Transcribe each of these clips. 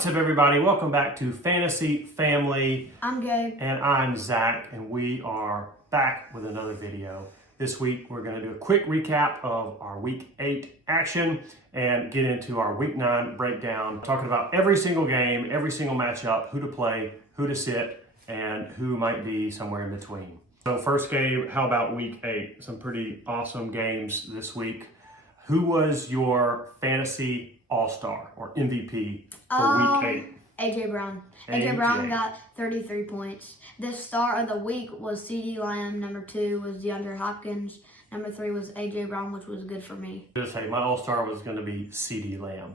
What's up, everybody? Welcome back to Fantasy Family. I'm Gabe. And I'm Zach, and we are back with another video. This week, we're going to do a quick recap of our Week 8 action and get into our Week 9 breakdown, talking about every single game, every single matchup, who to play, who to sit, and who might be somewhere in between. So first game, how about Week 8? Some pretty awesome games this week. Who was your fantasy all-star or MVP for Week 8? AJ Brown. AJ Brown got 33 points. The star of the week was CeeDee Lamb. Number 2 was DeAndre Hopkins. Number 3 was AJ Brown, which was good for me. Just say my all-star was going to be CeeDee Lamb.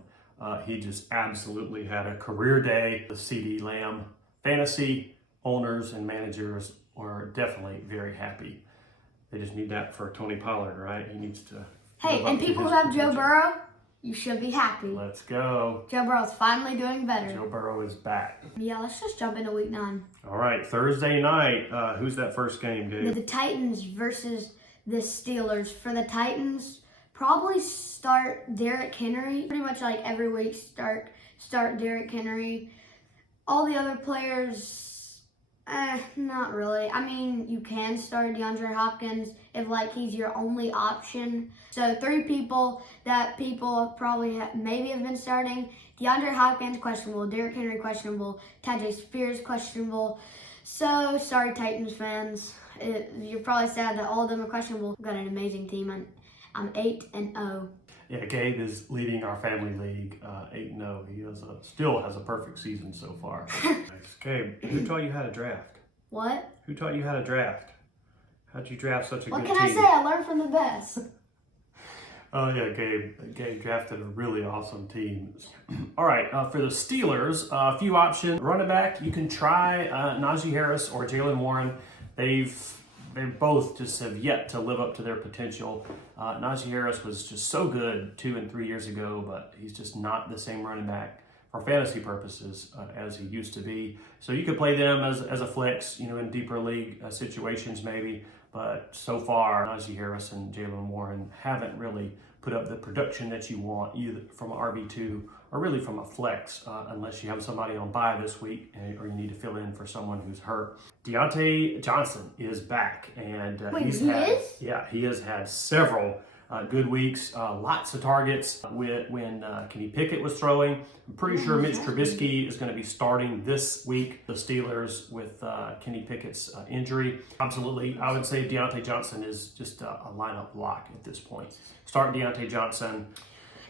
He just absolutely had a career day. The CeeDee Lamb fantasy owners and managers were definitely very happy. They just need that for Tony Pollard, right? He needs to. Hey, and people who have Joe Burrow, you should be happy. Let's go. Joe Burrow's finally doing better. Joe Burrow is back. Yeah, let's just jump into Week 9. All right, Thursday night. Who's that first game, Dave? The Titans versus the Steelers. For the Titans, probably start Derrick Henry. Pretty much like every week, start Derrick Henry. All the other players, not really. I mean, you can start DeAndre Hopkins if he's your only option. So 3 people that people probably maybe have been starting: DeAndre Hopkins questionable, Derrick Henry questionable, Tajay Spears questionable. So sorry, Titans fans. You're probably sad that all of them are questionable. We've got an amazing team. I'm 8-0. Yeah, Gabe is leading our family league 8-0. He still has a perfect season so far. Nice. Gabe, who taught you how to draft? What? Who taught you how to draft? How'd you draft such a good team? What can I say? I learned from the best. Oh, yeah, Gabe drafted a really awesome team. All right, for the Steelers, a few options. Running back, you can try Najee Harris or Jaylen Warren. They both just have yet to live up to their potential. Najee Harris was just so good 2 and 3 years ago, but he's just not the same running back for fantasy purposes as he used to be. So you could play them as a flex, in deeper league situations maybe. But so far, Najee Harris and Jaylen Warren haven't really put up the production that you want, either from an RB2 or really from a flex, unless you have somebody on bye this week or you need to fill in for someone who's hurt. Deontay Johnson is back, and he has had several good weeks, lots of targets when Kenny Pickett was throwing. I'm pretty sure Mitch Trubisky is going to be starting this week, the Steelers, with Kenny Pickett's injury. Absolutely, I would say Deontay Johnson is just a lineup lock at this point. Start Deontay Johnson.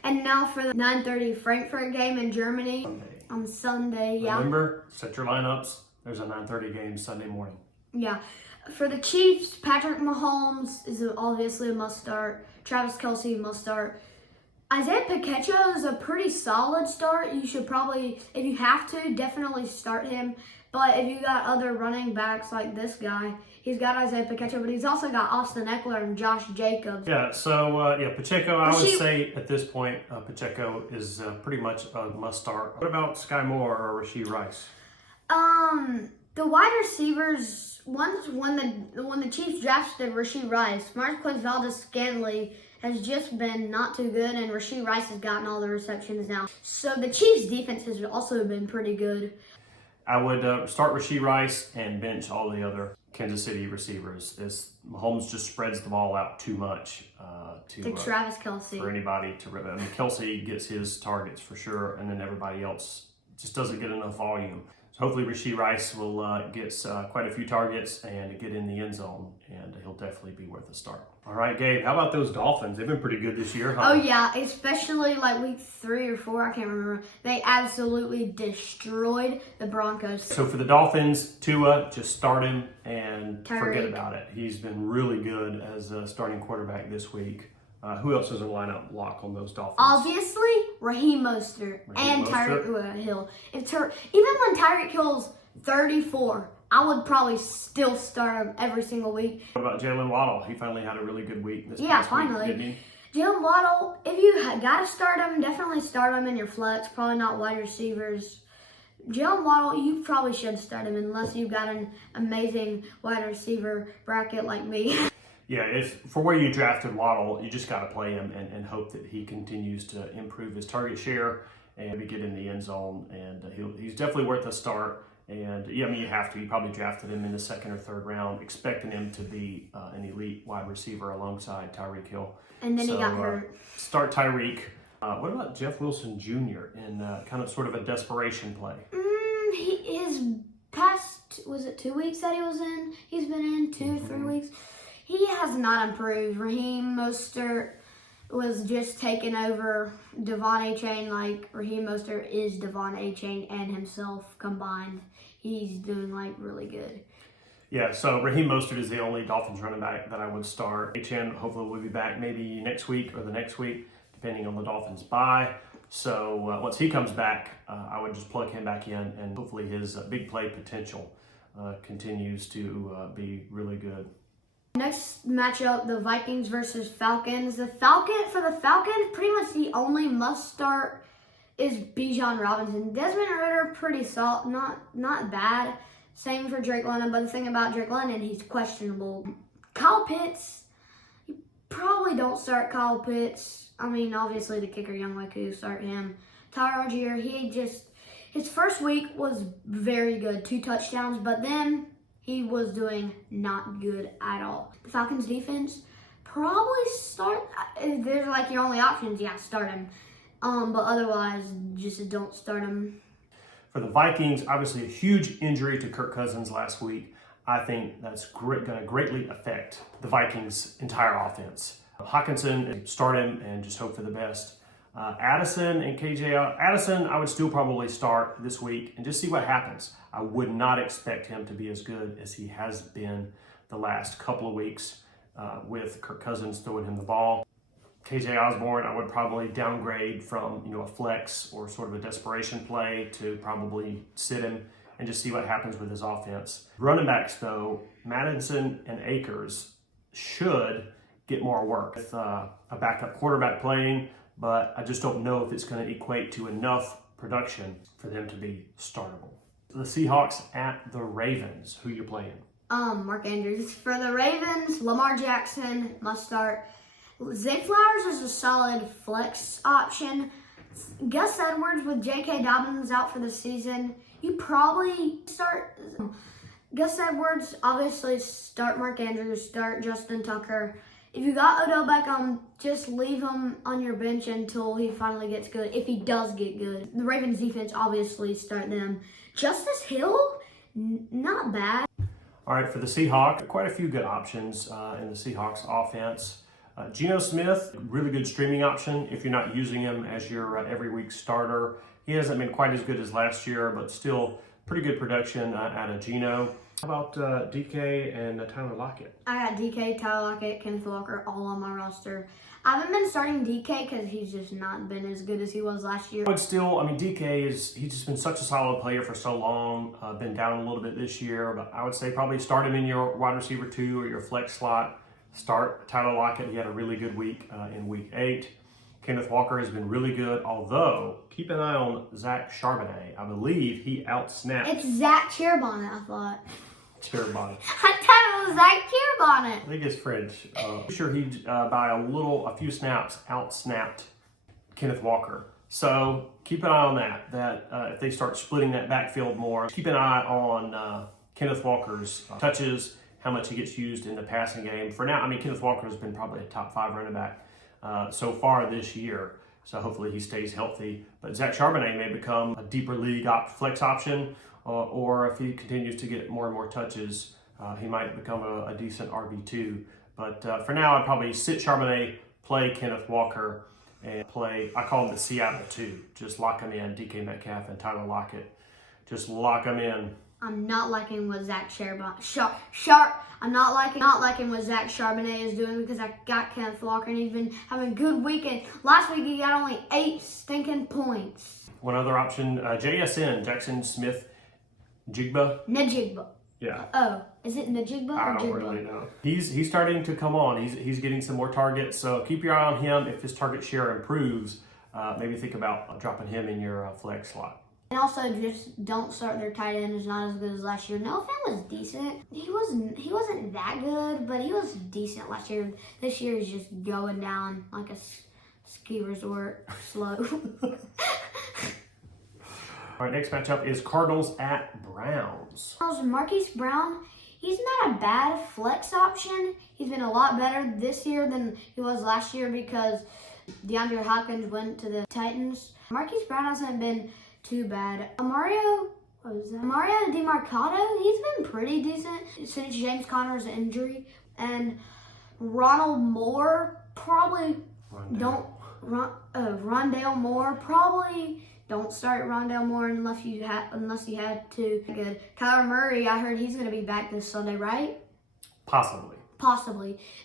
And now for the 9:30 Frankfurt game in Germany on Sunday. Yeah. Remember, set your lineups. There's a 9:30 game Sunday morning. Yeah. For the Chiefs, Patrick Mahomes is obviously a must start. Travis Kelce must start. Isaiah Pacheco is a pretty solid start. You should probably, if you have to, definitely start him. But if you got other running backs like this guy, he's got Isaiah Pacheco, but he's also got Austin Eckler and Josh Jacobs. Yeah, so Pacheco, I would say at this point, Pacheco is pretty much a must start. What about Sky Moore or Rashee Rice? The wide receivers, when the Chiefs drafted Rashee Rice, Marquez Valdes-Scantling has just been not too good, and Rashee Rice has gotten all the receptions now. So the Chiefs' defense has also been pretty good. I would start Rashee Rice and bench all the other Kansas City receivers. Mahomes just spreads the ball out too much to Travis Kelce. For anybody to rip. I mean, Kelce gets his targets for sure, and then everybody else just doesn't get enough volume. So hopefully Rashee Rice will get quite a few targets and get in the end zone, and he'll definitely be worth a start. All right, Gabe, how about those Dolphins? They've been pretty good this year, huh? Oh, yeah, especially week 3 or 4, I can't remember. They absolutely destroyed the Broncos. So for the Dolphins, Tua, just start him and forget about it. He's been really good as a starting quarterback this week. Who else is a lineup lock on those Dolphins? Obviously, Raheem Mostert and Tyreek Hill. Even when Tyreek Hill's 34, I would probably still start him every single week. What about Jalen Waddle? He finally had a really good week this past week, didn't he? Jalen Waddle, if you got to start him, definitely start him in your flex. Probably not wide receivers. Jalen Waddle, you probably should start him unless you've got an amazing wide receiver bracket like me. Yeah, for where you drafted Waddle, you just got to play him and hope that he continues to improve his target share and maybe get in the end zone. And he's definitely worth a start. And yeah, I mean, you have to. You probably drafted him in the second or third round, expecting him to be an elite wide receiver alongside Tyreek Hill. And then he got hurt. Start Tyreek. What about Jeff Wilson Jr. in kind of sort of a desperation play? His past, was it 2 weeks that he was in? He's been in 2 or 3 weeks. He has not improved. Raheem Mostert was just taking over Devon A-Chain. Like, Raheem Mostert is Devon A-Chain and himself combined. He's doing, like, really good. Yeah, so Raheem Mostert is the only Dolphins running back that I would start. A-Chain hopefully will be back maybe next week or the next week, depending on the Dolphins' bye. So once he comes back, I would just plug him back in, and hopefully his big play potential continues to be really good. Next matchup, the Vikings versus Falcons. For the Falcons, pretty much the only must start is Bijan Robinson. Desmond Ridder, pretty solid, not bad. Same for Drake London, but the thing about Drake London, he's questionable. Kyle Pitts, you probably don't start Kyle Pitts. I mean, obviously the kicker, Younghoe, start him. Tyler Algier, his first week was very good, 2 touchdowns, but then he was doing not good at all. The Falcons defense, probably start, if there's like your only options, yeah, start him. But otherwise, just don't start him. For the Vikings, obviously a huge injury to Kirk Cousins last week. I think that's going to greatly affect the Vikings' entire offense. Hawkinson, start him and just hope for the best. Addison and KJ, Addison, I would still probably start this week and just see what happens. I would not expect him to be as good as he has been the last couple of weeks with Kirk Cousins throwing him the ball. KJ Osborne, I would probably downgrade from a flex or sort of a desperation play to probably sit him and just see what happens with his offense. Running backs, though, Madison and Akers should get more work with a backup quarterback playing, but I just don't know if it's going to equate to enough production for them to be startable. The Seahawks at the Ravens. Who you playing? Mark Andrews. For the Ravens, Lamar Jackson must start. Zay Flowers is a solid flex option. Gus Edwards with J.K. Dobbins out for the season. You probably start Gus Edwards, obviously start Mark Andrews, start Justin Tucker. If you got Odell Beckham, just leave him on your bench until he finally gets good, if he does get good. The Ravens defense, obviously start them. Justice Hill, not bad. All right, for the Seahawks, quite a few good options in the Seahawks offense. Geno Smith, really good streaming option if you're not using him as your every week starter. He hasn't been quite as good as last year, but still pretty good production out of Geno. How about DK and Tyler Lockett? I got DK, Tyler Lockett, Kenneth Walker all on my roster. I haven't been starting DK because he's just not been as good as he was last year. But still, I mean, he's just been such a solid player for so long. Been down a little bit this year, but I would say probably start him in your wide receiver 2 or your flex slot. Start Tyler Lockett. He had a really good week in week 8. Kenneth Walker has been really good, although keep an eye on Zach Charbonnet. I believe he outsnapped. It's Zach Charbonnet, I thought. Charbonnet. I thought it was Zach Charbonnet. I think it's French. Sure, he by a few snaps outsnapped Kenneth Walker. So keep an eye on that. If they start splitting that backfield more, keep an eye on Kenneth Walker's touches, how much he gets used in the passing game. For now, I mean, Kenneth Walker has been probably a top 5 running back so far this year. So hopefully he stays healthy. But Zach Charbonnet may become a deeper league flex option, or if he continues to get more and more touches, he might become a decent RB2. But for now, I'd probably sit Charbonnet, play Kenneth Walker, and play, I call him the Seattle 2. Just lock him in, DK Metcalf and Tyler Lockett. Just lock them in. I'm not liking what Zach Charbonnet. I'm not liking what Zach Charbonnet is doing because I got Kenneth Walker and he's been having a good weekend. Last week he got only 8 stinking points. One other option, JSN, Jackson Smith Jigba. Najigba. Yeah. Oh, is it Najigba or I don't Jigba? really know. He's starting to come on. He's getting some more targets. So keep your eye on him. If his target share improves, maybe think about dropping him in your flex slot. And also, just don't start their tight end. Is not as good as last year. Noah Fant was decent. He wasn't that good, but he was decent last year. This year is just going down like a ski resort, slow. All right, next matchup is Cardinals at Browns. Marquise Brown, he's not a bad flex option. He's been a lot better this year than he was last year because DeAndre Hopkins went to the Titans. Marquise Brown hasn't been too bad. Mario DeMarcado, he's been pretty decent since James Conner's injury. And Ronald Moore, probably don't Rondale Moore, probably don't start Rondale Moore unless you had to. Good. Kyler Murray, I heard he's going to be back this Sunday, right? Possibly.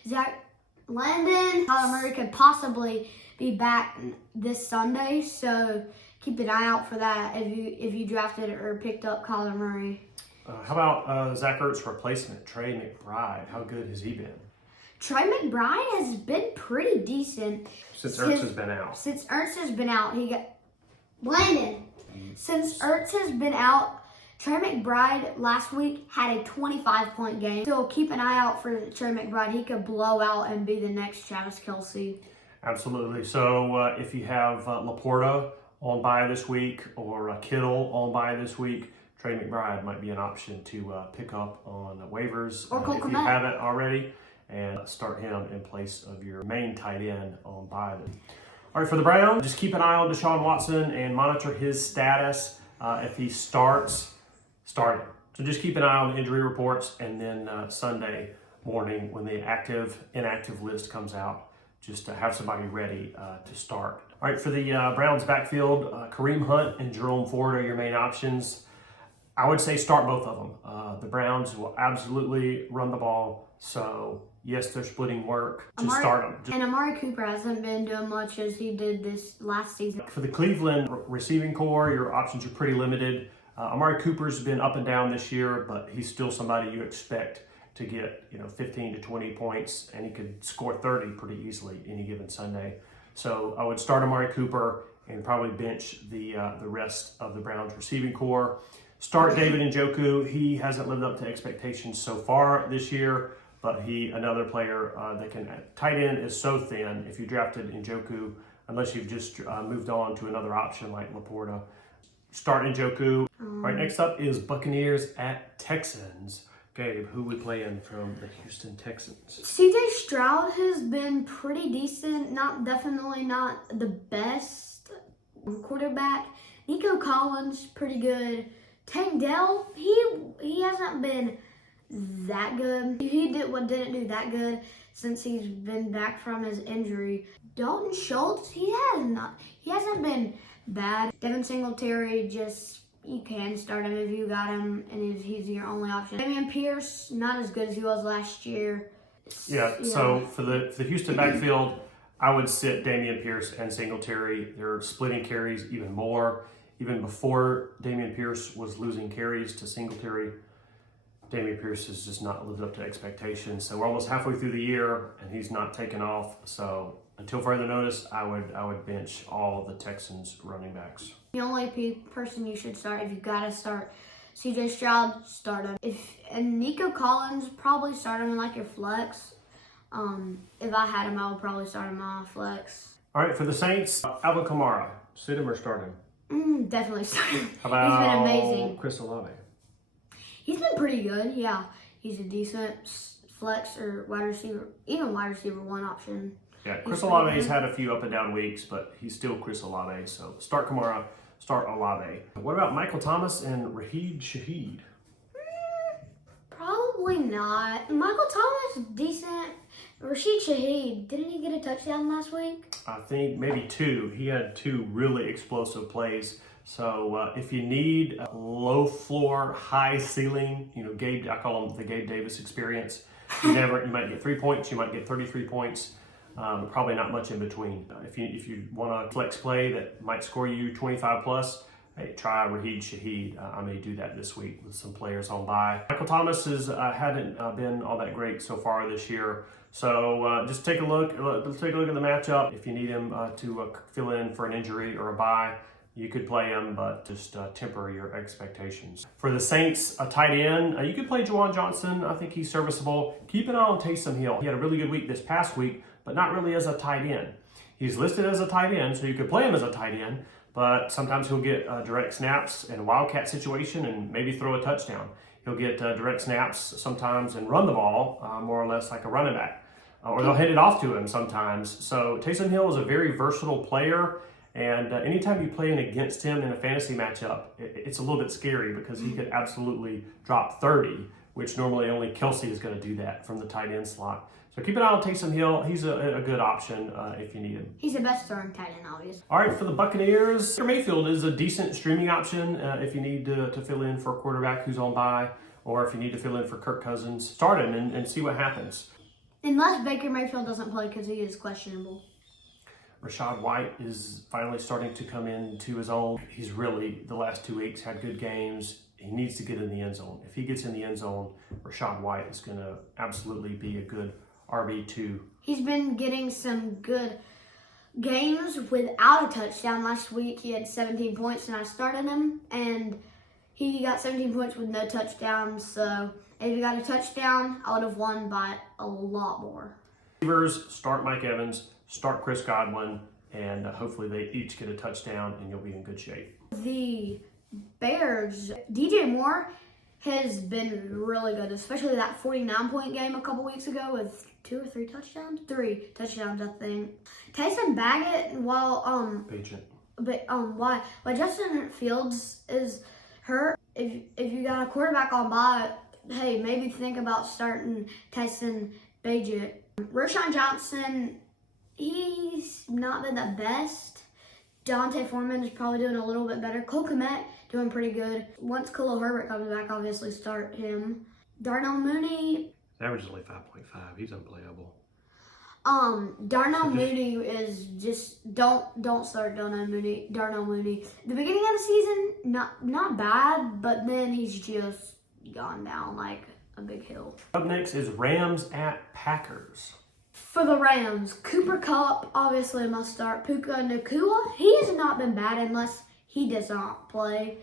Zach Landon, Kyler Murray could possibly be back this Sunday, so keep an eye out for that if you drafted or picked up Kyler Murray. How about Zach Ertz's replacement, Trey McBride? How good has he been? Trey McBride has been pretty decent. Since Ertz has been out. Since Ertz has been out, he got Landon. Since Ertz has been out, Trey McBride last week had a 25-point game. So keep an eye out for Trey McBride. He could blow out and be the next Travis Kelce. Absolutely. So if you have Laporta on bye this week or Kittle on bye this week, Trey McBride might be an option to pick up on waivers or if you haven't already, and start him in place of your main tight end on bye. All right, for the Browns, just keep an eye on Deshaun Watson and monitor his status. If he starts, start him. So just keep an eye on the injury reports, and then Sunday morning when the inactive list comes out, just to have somebody ready to start. All right, for the Browns backfield, Kareem Hunt and Jerome Ford are your main options. I would say start both of them. The Browns will absolutely run the ball, so yes, they're splitting work. Just start them. And Amari Cooper hasn't been doing much as he did this last season. For the Cleveland receiving core, your options are pretty limited. Amari Cooper's been up and down this year, but he's still somebody you expect to get 15 to 20 points, and he could score 30 pretty easily any given Sunday. So I would start Amari Cooper and probably bench the rest of the Browns receiving core. Start David Njoku. He hasn't lived up to expectations so far this year, but another player that can. Tight end is so thin. If you drafted Njoku, unless you've just moved on to another option like Laporta, start Njoku. All right, next up is Buccaneers at Texans. Gabe, who we playing from the Houston Texans? CJ Stroud has been pretty decent. Definitely not the best quarterback. Nico Collins, pretty good. Tank Dell, he hasn't been that good. He didn't do that good since he's been back from his injury. Dalton Schultz, he hasn't been bad. Devin Singletary, you can start him if you got him and if he's your only option. Dameon Pierce, not as good as he was last year. Yeah. So for the Houston backfield, I would sit Dameon Pierce and Singletary. They're splitting carries even more. Even before Dameon Pierce was losing carries to Singletary, Dameon Pierce has just not lived up to expectations. So we're almost halfway through the year, and he's not taken off. So until further notice, I would bench all the Texans running backs. The only person you should start, if you gotta start CJ Stroud, start him. And Nico Collins, probably start him in like your flex. If I had him, I would probably start him on flex. All right, for the Saints, Alvin Kamara, sit him or start him? Definitely start him. How about He's been amazing. Chris Olave? He's been pretty good, yeah. He's a decent flex or wide receiver, even wide receiver one option. Yeah, Chris Olave's had a few up and down weeks, but he's still Chris Olave. So start Kamara, start Olave. What about Michael Thomas and Raheed Shaheed? Probably not. Michael Thomas, decent. Rashid Shaheed, didn't he get a touchdown last week? I think maybe 2. He had 2 really explosive plays. So if you need a low floor, high ceiling, I call them the Gabe Davis experience. You might get 3 points, you might get 33 points. Probably not much in between. If you want a flex play that might score you 25 plus, hey, try Raheed Shaheed. I may do that this week with some players on bye. Michael Thomas hadn't been all that great so far this year. So just take a look. Let's take a look at the matchup. If you need him to fill in for an injury or a bye, you could play him, but just temper your expectations. For the Saints, a tight end, you could play Juwan Johnson. I think he's serviceable. Keep an eye on Taysom Hill. He had a really good week this past week, but not really as a tight end. He's listed as a tight end, so you could play him as a tight end, but sometimes he'll get direct snaps in a wildcat situation and maybe throw a touchdown. He'll get direct snaps sometimes and run the ball, more or less like a running back. Or they'll hand it off to him sometimes. So Taysom Hill is a very versatile player, and anytime you play in against him in a fantasy matchup, it's a little bit scary because he could absolutely drop 30, which normally only Kelsey is going to do that from the tight end slot. So keep an eye on Taysom Hill. He's a good option if you need him. He's the best throwing tight end, obviously. All right, for the Buccaneers, Baker Mayfield is a decent streaming option if you need to fill in for a quarterback who's on bye, or if you need to fill in for Kirk Cousins. Start him and see what happens. Unless Baker Mayfield doesn't play because he is questionable. Rachaad White is finally starting to come into his own. He's really, the last 2 weeks, had good games. He needs to get in the end zone. If he gets in the end zone, Rachaad White is going to absolutely be a good RB2. He's been getting some good games without a touchdown. Last week he had 17 points and I started him, and he got 17 points with no touchdowns. So if he got a touchdown, I would have won by a lot more. Receivers, start Mike Evans, start Chris Godwin, and hopefully they each get a touchdown and you'll be in good shape. The Bears, DJ Moore has been really good, especially that 49-point game a couple weeks ago with 2 or 3 touchdowns? 3 touchdowns, I think. Tyson Baggett, while Justin Fields is hurt, if you got a quarterback on bye, hey, maybe think about starting Tyson Baggett. Rashawn Johnson, he's not been the best. Dante Foreman is probably doing a little bit better. Cole Kmet doing pretty good. Once Khalil Herbert comes back, obviously start him. Darnell Mooney. His average is only 5.5. He's unplayable. Darnell Mooney is just don't start Darnell Mooney. The beginning of the season, not bad, but then he's just gone down like a big hill. Up next is Rams at Packers. For the Rams, Cooper Kupp, obviously a must start. Puka Nacua, he has not been bad unless he does not play.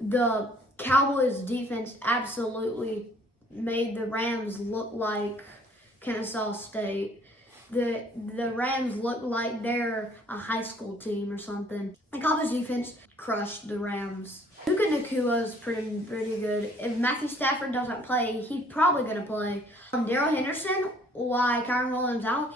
The Cowboys defense absolutely made the Rams look like Kennesaw State. The Rams look like they're a high school team or something. The Cowboys defense crushed the Rams. Puka Nacua is pretty good. If Matthew Stafford doesn't play, he's probably going to play. Darrell Henderson, why Kyron Williams out,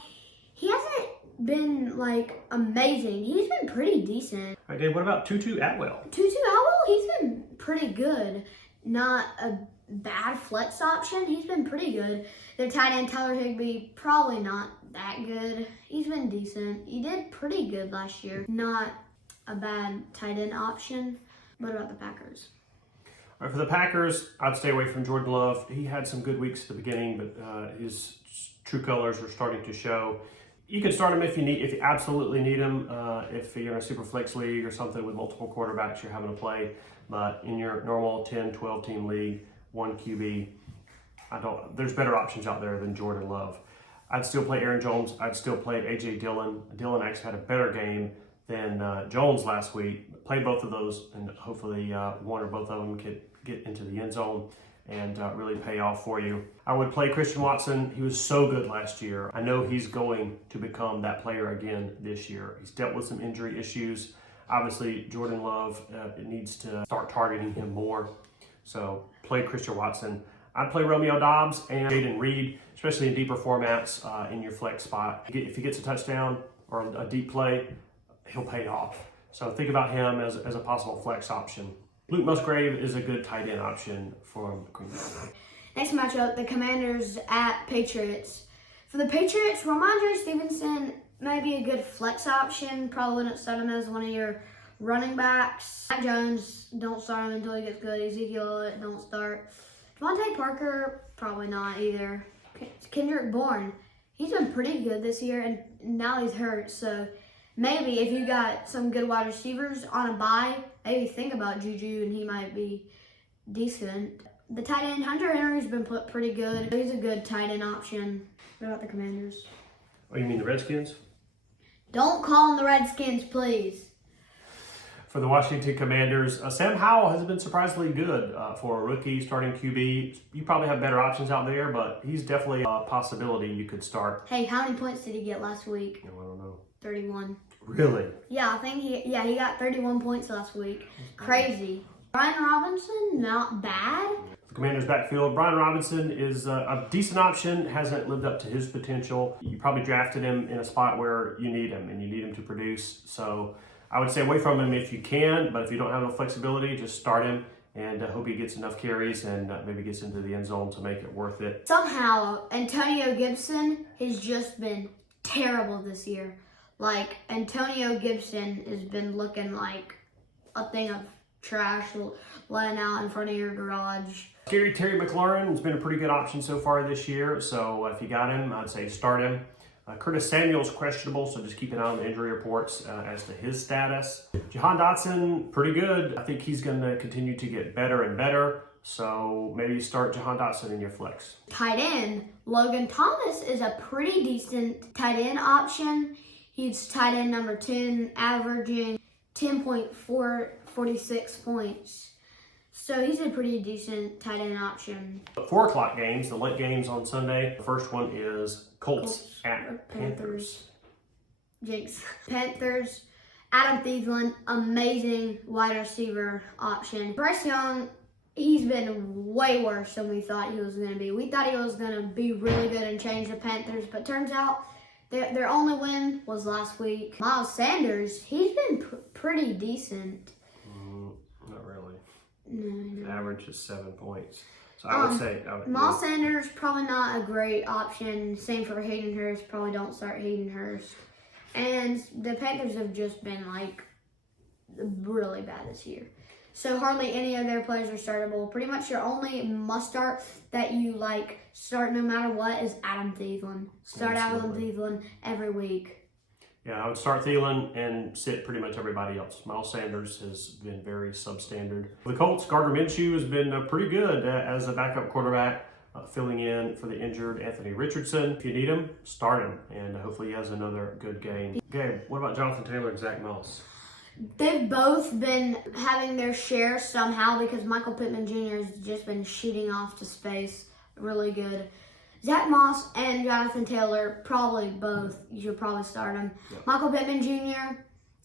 he hasn't been like amazing. He's been pretty decent. All right, Dave, what about Tutu Atwell? Tutu Atwell, he's been pretty good. Not a bad flex option. He's been pretty good. Their tight end Tyler Higbee, probably not that good. He's been decent. He did pretty good last year. Not a bad tight end option. What about the Packers? All right, for the Packers, I'd stay away from Jordan Love. He had some good weeks at the beginning, but his true colors are starting to show. You can start him if you absolutely need him. If you're in a super flex league or something with multiple quarterbacks you're having to play, but in your normal 10, 12 team league, 1 QB, there's better options out there than Jordan Love. I'd still play Aaron Jones. I'd still play A.J. Dillon. Dillon actually had a better game than Jones last week. Play both of those, and hopefully one or both of them could get into the end zone and really pay off for you. I would play Christian Watson. He was so good last year. I know he's going to become that player again this year. He's dealt with some injury issues. Obviously, Jordan Love needs to start targeting him more. So play Christian Watson. I'd play Romeo Doubs and Jaden Reed, especially in deeper formats in your flex spot. If he gets a touchdown or a deep play, he'll pay off. So think about him as a possible flex option. Luke Musgrave is a good tight end option for Green Bay. Next matchup, the Commanders at Patriots. For the Patriots, Ramondre Stevenson may be a good flex option. Probably wouldn't start him as one of your running backs. Mac Jones, don't start him until he gets good. Ezekiel, don't start. Devontae Parker, probably not either. Kendrick Bourne, he's been pretty good this year, and now he's hurt. So maybe if you got some good wide receivers on a bye, maybe think about Juju, and he might be decent. The tight end, Hunter Henry's been pretty good. He's a good tight end option. What about the Commanders? Oh, you mean the Redskins? Don't call them the Redskins, please. For the Washington Commanders, Sam Howell has been surprisingly good for a rookie starting QB. You probably have better options out there, but he's definitely a possibility you could start. Hey, how many points did he get last week? I don't know. 31. Really? Yeah, I think he got 31 points last week. Crazy. Brian Robinson, not bad. The Commanders backfield, Brian Robinson is a decent option, hasn't lived up to his potential. You probably drafted him in a spot where you need him and you need him to produce. So I would stay away from him if you can, but if you don't have the flexibility, just start him and hope he gets enough carries and maybe gets into the end zone to make it worth it. Somehow, Antonio Gibson has just been terrible this year. Like, Antonio Gibson has been looking like a thing of trash laying out in front of your garage. Terry McLaurin has been a pretty good option so far this year, so if you got him, I'd say start him. Curtis Samuel's questionable, so just keep an eye on the injury reports as to his status. Jahan Dotson, pretty good. I think he's going to continue to get better and better, so maybe start Jahan Dotson in your flex. Tight end, Logan Thomas is a pretty decent tight end option. He's tight end number 10, averaging 10.46 points. So he's a pretty decent tight end option. 4 o'clock games, the late games on Sunday. The first one is Colts at Panthers. Jinx. Panthers, Adam Thielen, amazing wide receiver option. Bryce Young, he's been way worse than we thought he was going to be. We thought he was going to be really good and change the Panthers, but turns out their only win was last week. Miles Sanders, he's been pretty decent. Not really. No. Average is 7 points. So I would say... Miles Sanders, probably not a great option. Same for Hayden Hurst. Probably don't start Hayden Hurst. And the Panthers have just been, like, really bad this year. So hardly any of their players are startable. Pretty much your only must-start that you, like, start no matter what is Adam Thielen. Start Adam Thielen every week. Yeah, I would start Thielen and sit pretty much everybody else. Miles Sanders has been very substandard. For the Colts, Gardner Minshew has been pretty good as a backup quarterback, filling in for the injured Anthony Richardson. If you need him, start him, and hopefully he has another good game. Gabe, what about Jonathan Taylor and Zach Moss? They've both been having their share somehow because Michael Pittman Jr. has just been shooting off to space really good. Zach Moss and Jonathan Taylor, probably both. You should probably start them. Yep. Michael Pittman Jr.,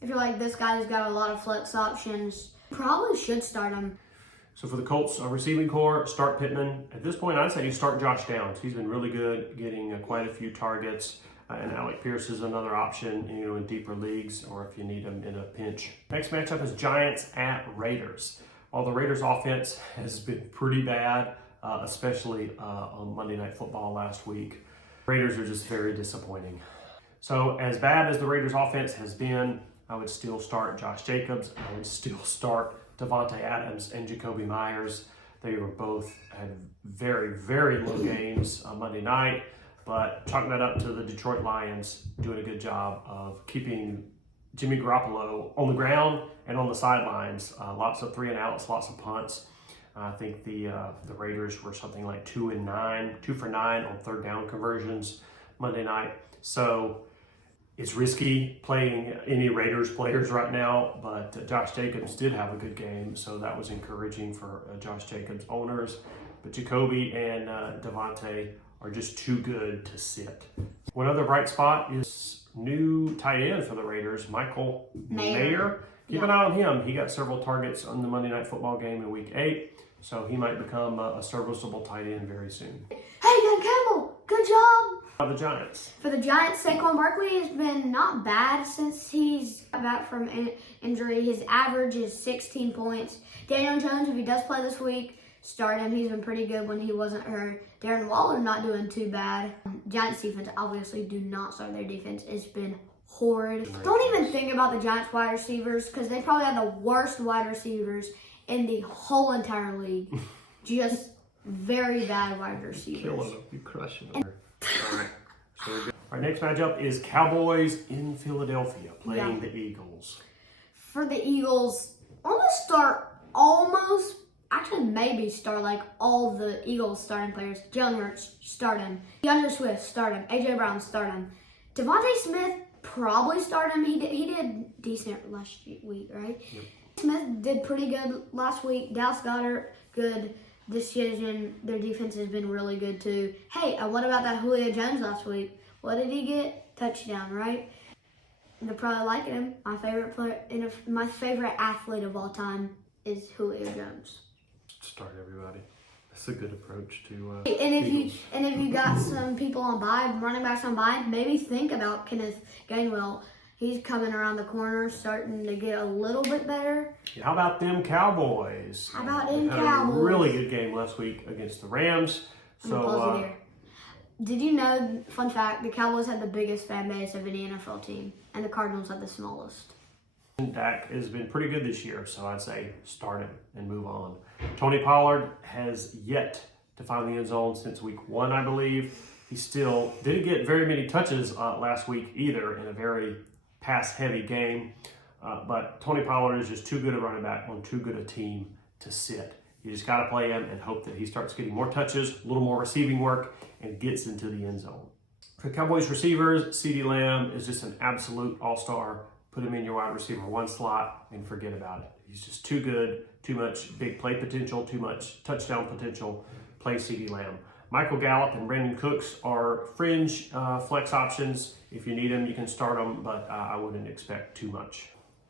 if you're like, this guy's got a lot of flex options, probably should start him. So for the Colts receiving core, start Pittman. At this point, I'd say you start Josh Downs. He's been really good, getting quite a few targets. And Alec Pierce is another option, in deeper leagues or if you need him in a pinch. Next matchup is Giants at Raiders. While the Raiders offense has been pretty bad, especially on Monday Night Football last week, Raiders are just very disappointing. So as bad as the Raiders offense has been, I would still start Josh Jacobs. I would still start Devontae Adams and Jacoby Myers. They were both had very, very low games on Monday night. But chalking that up to the Detroit Lions doing a good job of keeping Jimmy Garoppolo on the ground and on the sidelines. Lots of 3-and-outs, lots of punts. I think the Raiders were something like 2 for 9 on third down conversions Monday night. So it's risky playing any Raiders players right now, but Josh Jacobs did have a good game, so that was encouraging for Josh Jacobs owners. But Jacoby and Devontae are just too good to sit. One other bright spot is new tight end for the Raiders, Michael Mayer. Keep an eye on him. He got several targets on the Monday Night Football game in Week 8, so he might become a serviceable tight end very soon. Hey, Dan Campbell, good job. The Giants. For the Giants, Saquon Barkley has been not bad since he's back from injury. His average is 16 points. Daniel Jones, if he does play this week, start him. He's been pretty good when he wasn't hurt. Darren Waller not doing too bad. Giants defense, obviously do not start their defense. It's been horrid. Don't even think about the Giants wide receivers because they probably have the worst wide receivers in the whole entire league. Just very bad wide receivers. Killing them. You're crushing them. All right. So we're good. Our next matchup is Cowboys in Philadelphia playing the Eagles. For the Eagles, I'm going to actually maybe start like all the Eagles starting players. Jalen Hurts, start him. DeAndre Swift, start him. AJ Brown, start him. Devontae Smith, probably start him. He did decent last week, right? Yep. Smith did pretty good last week. Dallas Goedert, good. This season, their defense has been really good too. Hey, what about that Julio Jones last week? What did he get? Touchdown, right? They're probably liking him. My favorite player, my favorite athlete of all time is Julio Jones. Start everybody. That's a good approach to. And if you got some people on bye, running backs on bye, maybe think about Kenneth Gainwell. He's coming around the corner, starting to get a little bit better. How about them Cowboys? How about them Had Cowboys? a really good game last week against the Rams. So. Did you know, fun fact, the Cowboys had the biggest fan base of any NFL team, and the Cardinals had the smallest. Dak has been pretty good this year, so I'd say start him and move on. Tony Pollard has yet to find the end zone since week 1, I believe. He still didn't get very many touches last week either in a very pass-heavy game. But Tony Pollard is just too good a running back on too good a team to sit. You just got to play him and hope that he starts getting more touches, a little more receiving work, and gets into the end zone. For Cowboys receivers, CeeDee Lamb is just an absolute all-star. Put him in your wide receiver 1 slot and forget about it. He's just too good, too much big play potential, too much touchdown potential. Play CeeDee Lamb. Michael Gallup and Brandon Cooks are fringe flex options. If you need them, you can start them, but I wouldn't expect too much.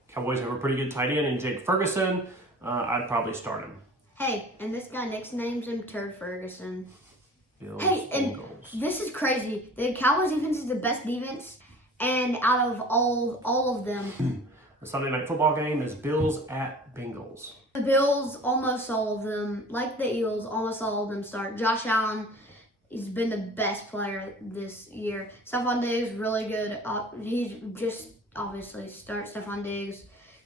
Cowboys have a pretty good tight end in Jake Ferguson. I'd probably start him. Hey, and this guy names him Turd Ferguson. Bills, hey, and Bengals. This is crazy. The Cowboys defense is the best defense, and out of all of them, The Sunday night football game is Bills at Bengals. the Bills, almost all of them, like the Eagles, almost all of them start. Josh Allen, he's been the best player this year. Stephon Diggs, really good. He's just obviously start Stephon Diggs.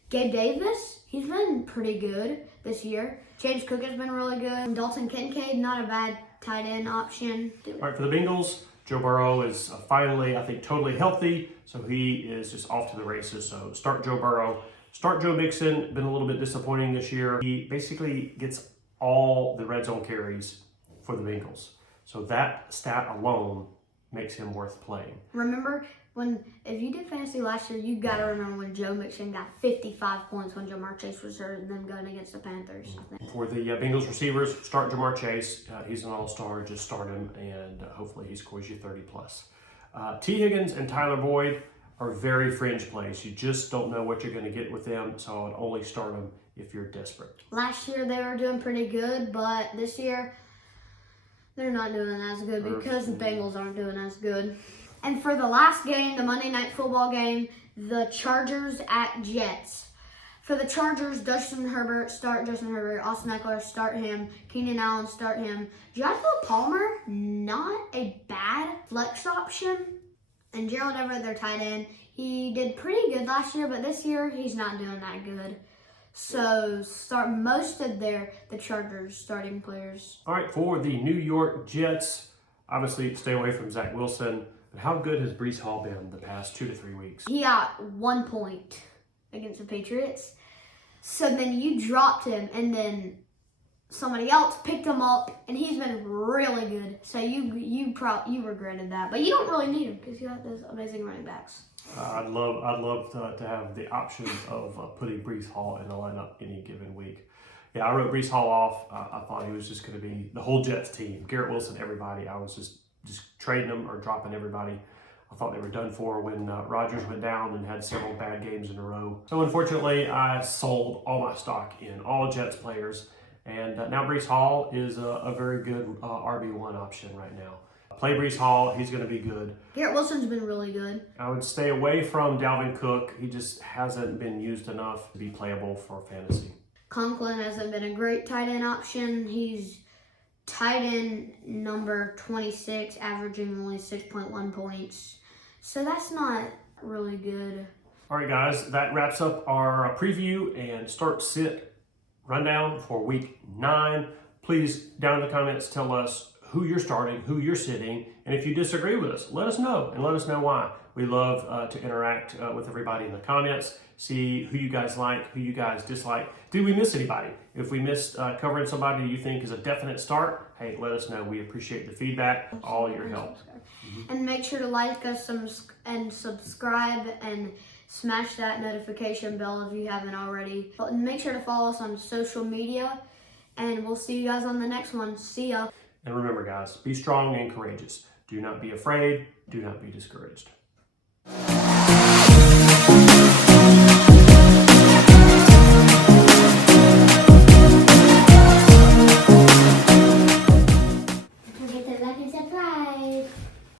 Gabe Davis, he's been pretty good this year. James Cook has been really good. Dalton Kincaid, not a bad tight end option. All right, for the Bengals, Joe Burrow is finally, I think, totally healthy, so he is just off to the races. So start Joe Burrow. Start Joe Mixon, been a little bit disappointing this year. He basically gets all the red zone carries for the Bengals. So that stat alone makes him worth playing. Remember, if you did fantasy last year, you got to remember when Joe Mixon got 55 points when Jamar Chase was hurt and them going against the Panthers. I think. For the Bengals receivers, start Jamar Chase. He's an all-star. Just start him, and hopefully he scores you 30+. T. Higgins and Tyler Boyd are very fringe plays. You just don't know what you're going to get with them, so I'd only start them if you're desperate. Last year, they were doing pretty good, but this year, they're not doing as good because the Bengals aren't doing as good. And for the last game, the Monday Night Football game, the Chargers at Jets. For the Chargers, Justin Herbert, start Justin Herbert. Austin Eckler, start him. Keenan Allen, start him. Jonathan Palmer, not a bad flex option. And Gerald Everett, their tight end. He did pretty good last year, but this year, he's not doing that good. So start most of the Chargers starting players. All right, for the New York Jets, obviously stay away from Zach Wilson. But how good has Breece Hall been the past 2 to 3 weeks? He got 1 point against the Patriots. So then you dropped him, and then somebody else picked him up, and he's been really good. So you regretted that, but you don't really need him because you have those amazing running backs. I'd love to have the option of putting Breece Hall in the lineup any given week. Yeah, I wrote Breece Hall off. I thought he was just going to be the whole Jets team, Garrett Wilson, everybody. I was just trading them or dropping everybody. I thought they were done for when Rodgers went down and had several bad games in a row. So unfortunately, I sold all my stock in all Jets players. And now Breece Hall is a very good RB1 option right now. Play Breece Hall. He's going to be good. Garrett Wilson's been really good. I would stay away from Dalvin Cook. He just hasn't been used enough to be playable for fantasy. Conklin hasn't been a great tight end option. He's tight end number 26, averaging only 6.1 points. So that's not really good. All right, guys, that wraps up our preview and start sit rundown for week 9. Please, down in the comments, tell us who you're starting, who you're sitting, and if you disagree with us, let us know, and let us know why. We love to interact with everybody in the comments, see who you guys like, who you guys dislike. Did we miss anybody? If we missed covering somebody you think is a definite start, hey, let us know. We appreciate the feedback, all your help. And make sure to like us and subscribe and smash that notification bell if you haven't already. And make sure to follow us on social media, and we'll see you guys on the next one. See ya. And remember, guys, be strong and courageous. Do not be afraid. Do not be discouraged.